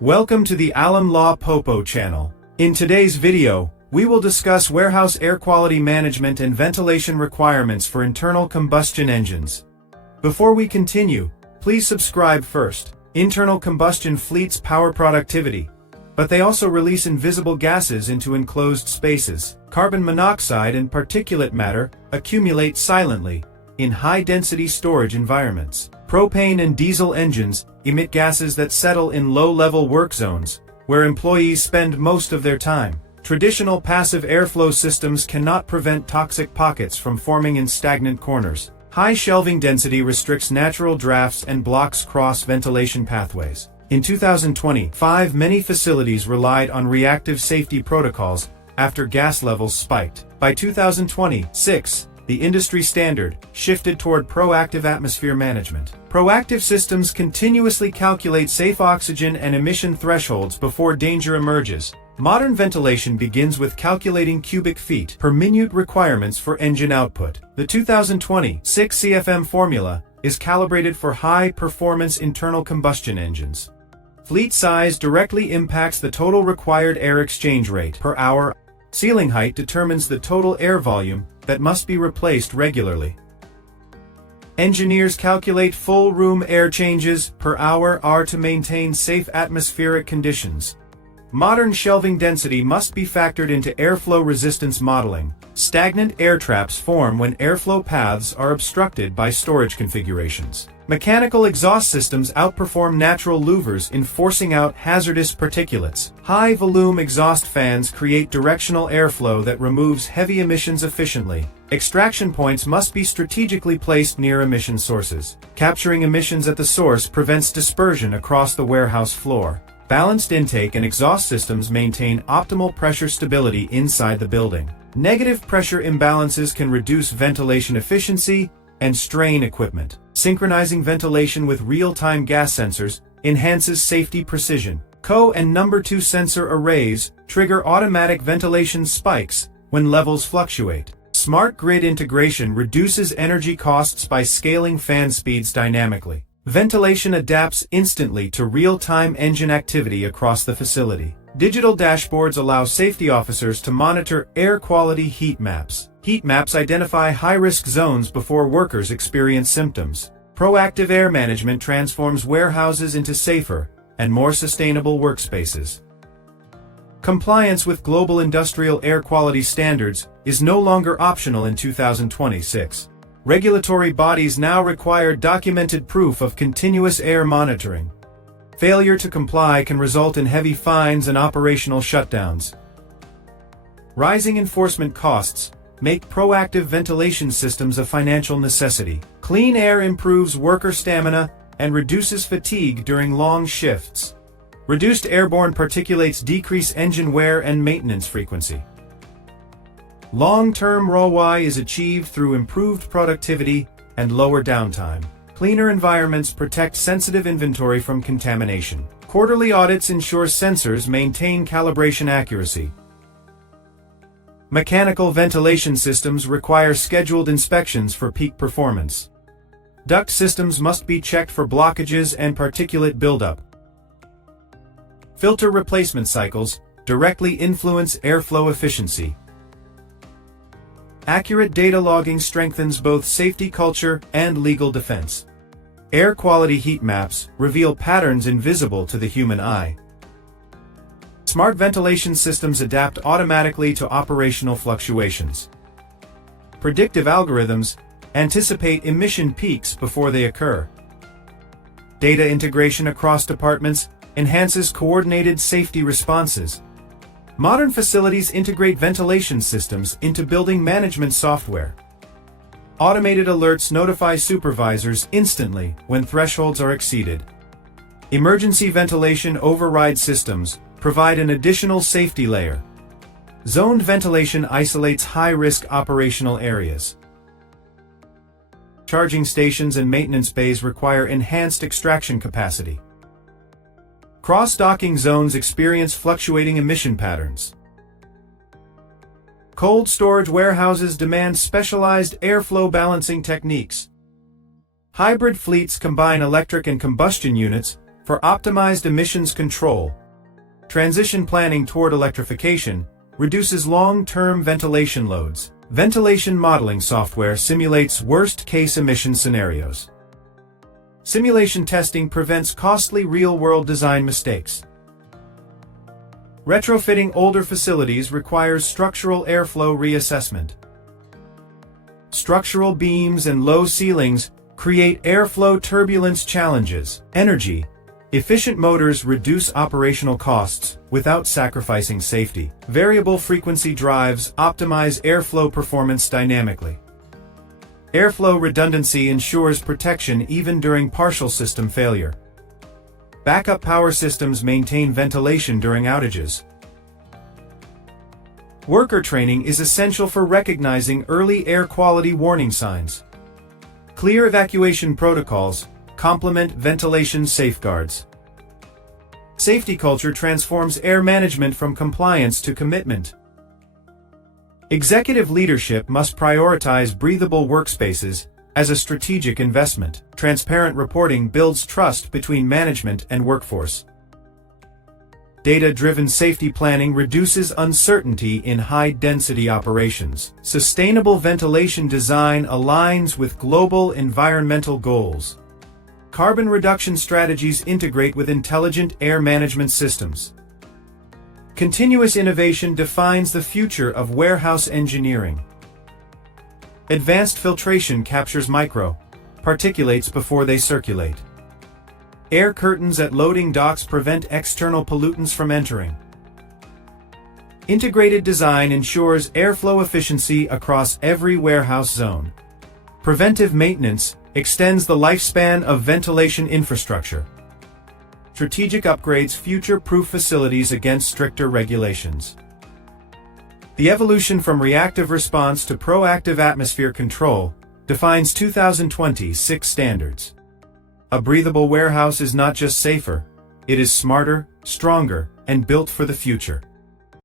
Welcome to the Lawe Popo channel. In today's video, we will discuss warehouse air quality management and ventilation requirements for internal combustion engines. Before we continue, please subscribe first. Internal combustion fleets power productivity, but they also release invisible gases into enclosed spaces. Carbon monoxide and particulate matter accumulate silently in high-density storage environments. Propane and diesel engines emit gases that settle in low-level work zones, where employees spend most of their time. Traditional passive airflow systems cannot prevent toxic pockets from forming in stagnant corners. High shelving density restricts natural drafts and blocks cross-ventilation pathways. In 2025, many facilities relied on reactive safety protocols after gas levels spiked. By 2026, the industry standard shifted toward proactive atmosphere management. Proactive systems continuously calculate safe oxygen and emission thresholds before danger emerges. Modern ventilation begins with calculating cubic feet per minute requirements for engine output. The 2026 CFM formula is calibrated for high-performance internal combustion engines. Fleet size directly impacts the total required air exchange rate per hour. Ceiling height determines the total air volume that must be replaced regularly. Engineers calculate full room air changes per hour to maintain safe atmospheric conditions. Modern shelving density must be factored into airflow resistance modeling. Stagnant air traps form when airflow paths are obstructed by storage configurations. Mechanical exhaust systems outperform natural louvers in forcing out hazardous particulates. High-volume exhaust fans create directional airflow that removes heavy emissions efficiently. Extraction points must be strategically placed near emission sources. Capturing emissions at the source prevents dispersion across the warehouse floor. Balanced intake and exhaust systems maintain optimal pressure stability inside the building. Negative pressure imbalances can reduce ventilation efficiency and strain equipment. Synchronizing ventilation with real-time gas sensors enhances safety precision. CO and number 2 sensor arrays trigger automatic ventilation spikes when levels fluctuate. Smart grid integration reduces energy costs by scaling fan speeds dynamically. Ventilation adapts instantly to real-time engine activity across the facility. Digital dashboards allow safety officers to monitor air quality heat maps. Heat maps identify high-risk zones before workers experience symptoms. Proactive air management transforms warehouses into safer and more sustainable workspaces. Compliance with global industrial air quality standards is no longer optional in 2026. Regulatory bodies now require documented proof of continuous air monitoring. Failure to comply can result in heavy fines and operational shutdowns. Rising enforcement costs make proactive ventilation systems a financial necessity. Clean air improves worker stamina and reduces fatigue during long shifts. Reduced airborne particulates decrease engine wear and maintenance frequency. Long-term ROI is achieved through improved productivity and lower downtime. Cleaner environments protect sensitive inventory from contamination. Quarterly audits ensure sensors maintain calibration accuracy. Mechanical ventilation systems require scheduled inspections for peak performance. Duct systems must be checked for blockages and particulate buildup. Filter replacement cycles directly influence airflow efficiency. Accurate data logging strengthens both safety culture and legal defense. Air quality heat maps reveal patterns invisible to the human eye. Smart ventilation systems adapt automatically to operational fluctuations. Predictive algorithms anticipate emission peaks before they occur. Data integration across departments enhances coordinated safety responses. Modern facilities integrate ventilation systems into building management software. Automated alerts notify supervisors instantly when thresholds are exceeded. Emergency ventilation override systems provide an additional safety layer. Zoned ventilation isolates high-risk operational areas. Charging stations and maintenance bays require enhanced extraction capacity. Cross-docking zones experience fluctuating emission patterns. Cold storage warehouses demand specialized airflow balancing techniques. Hybrid fleets combine electric and combustion units For optimized emissions control, transition planning toward electrification reduces long-term ventilation loads. Ventilation modeling software simulates worst-case emission scenarios. Simulation testing prevents costly real-world design mistakes. Retrofitting older facilities requires structural airflow reassessment. Structural beams and low ceilings create airflow turbulence challenges. Energy efficient motors reduce operational costs without sacrificing safety. Variable frequency drives optimize airflow performance dynamically. Airflow redundancy ensures protection even during partial system failure. Backup power systems maintain ventilation during outages. Worker training is essential for recognizing early air quality warning signs. Clear evacuation protocols complement ventilation safeguards. Safety culture transforms air management from compliance to commitment. Executive leadership must prioritize breathable workspaces as a strategic investment. Transparent reporting builds trust between management and workforce. Data-driven safety planning reduces uncertainty in high-density operations. Sustainable ventilation design aligns with global environmental goals. Carbon reduction strategies integrate with intelligent air management systems. Continuous innovation defines the future of warehouse engineering. Advanced filtration captures particulates before they circulate. Air curtains at loading docks prevent external pollutants from entering. Integrated design ensures airflow efficiency across every warehouse zone. Preventive maintenance extends the lifespan of ventilation infrastructure. Strategic upgrades future-proof facilities against stricter regulations. The evolution from reactive response to proactive atmosphere control defines 2026 standards. A breathable warehouse is not just safer, it is smarter, stronger, and built for the future.